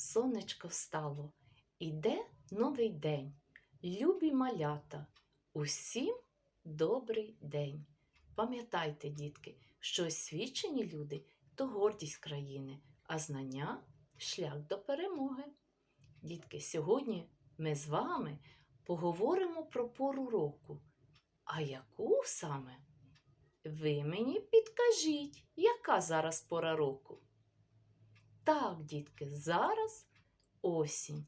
Сонечко встало, іде новий день. Любі малята, усім добрий день. Пам'ятайте, дітки, що освічені люди то гордість країни, а знання шлях до перемоги. Дітки, сьогодні ми з вами поговоримо про пору року. А яку саме? Ви мені підкажіть, яка зараз пора року? Так, дітки, зараз осінь.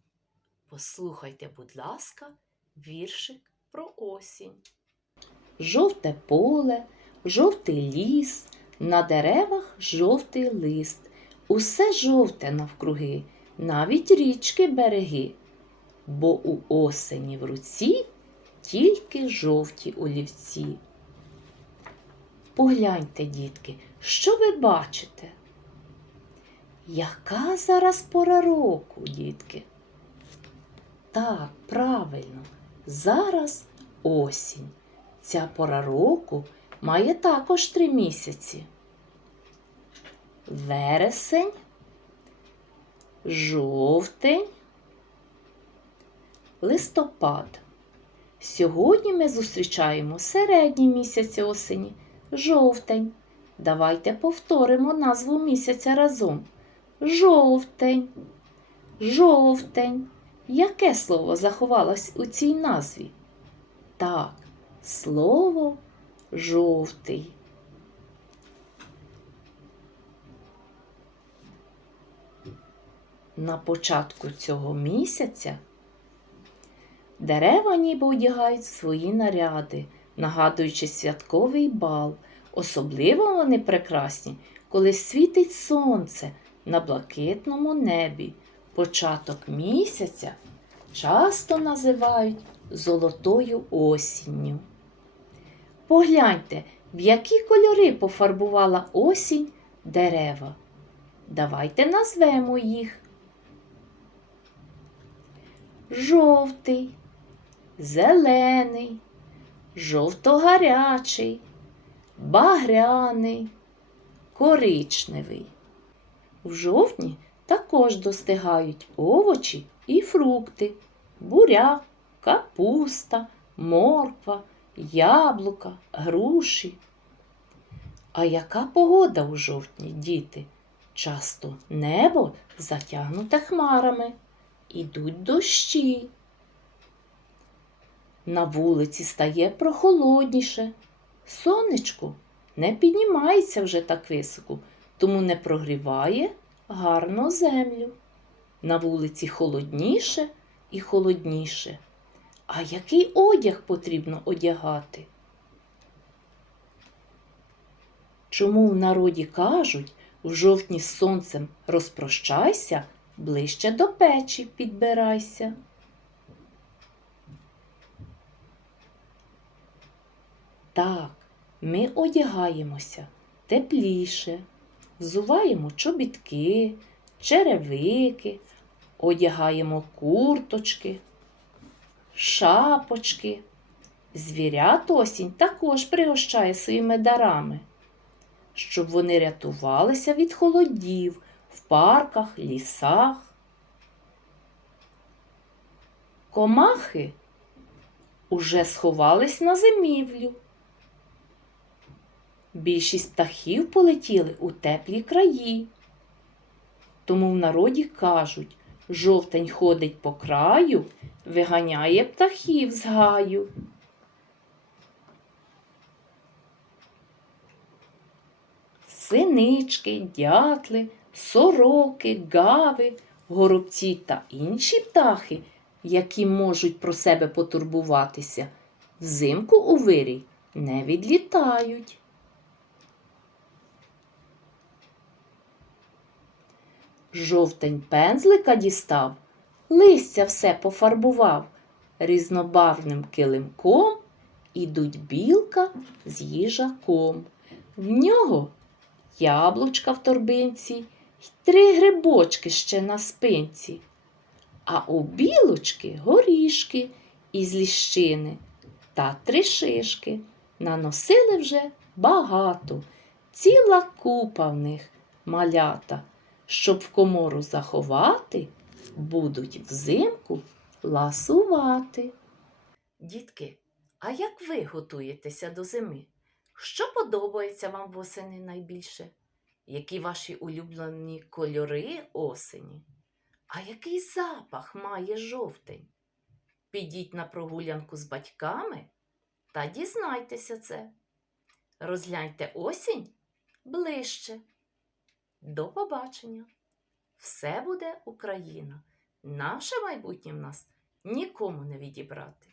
Послухайте, будь ласка, віршик про осінь. Жовте поле, жовтий ліс, на деревах жовтий лист. Усе жовте навкруги, навіть річки береги. Бо у осені в руці тільки жовті олівці. Погляньте, дітки, що ви бачите? Яка зараз пора року, дітки? Так, правильно, зараз осінь. Ця пора року має також три місяці. Вересень, жовтень, листопад. Сьогодні ми зустрічаємо середні місяці осені, жовтень. Давайте повторимо назву місяця разом. Жовтень. Жовтень. Яке слово заховалось у цій назві? Так, слово жовтий. На початку цього місяця дерева ніби одягають свої наряди, нагадуючи святковий бал. Особливо вони прекрасні, коли світить сонце на блакитному небі. Початок місяця часто називають золотою осінню. Погляньте, в які кольори пофарбувала осінь дерева. Давайте назвемо їх. Жовтий, зелений, жовто-гарячий, багряний, коричневий. В жовтні також достигають овочі і фрукти, буряк, капуста, морква, яблука, груші. А яка погода у жовтні, діти? Часто небо затягнуте хмарами, ідуть дощі. На вулиці стає прохолодніше. Сонечко не піднімається вже так високо, тому не прогріває гарно землю. На вулиці холодніше і холодніше. А який одяг потрібно одягати? Чому в народі кажуть, в жовтні з сонцем розпрощайся, ближче до печі підбирайся? Так, ми одягаємося тепліше, взуваємо чобітки, черевики, одягаємо курточки, шапочки. Звірят осінь також пригощає своїми дарами, щоб вони рятувалися від холодів в парках, лісах. Комахи уже сховались на зимівлю. Більшість птахів полетіли у теплі краї. Тому в народі кажуть, жовтень ходить по краю, виганяє птахів з гаю. Синички, дятли, сороки, гави, горобці та інші птахи, які можуть про себе потурбуватися, взимку у вирій не відлітають. Жовтень пензлика дістав, листя все пофарбував, різнобарвним килимком ідуть білка з їжаком. В нього яблучка в торбинці й три грибочки ще на спинці. А у білочки горішки із ліщини та три шишки. Наносили вже багато, ціла купа в них малята. Щоб в комору заховати, будуть взимку ласувати. Дітки, а як ви готуєтеся до зими? Що подобається вам восени найбільше? Які ваші улюблені кольори осені? А який запах має жовтень? Підіть на прогулянку з батьками та дізнайтеся це. Розгляньте осінь ближче. До побачення! Все буде Україна. Наше майбутнє в нас нікому не відібрати.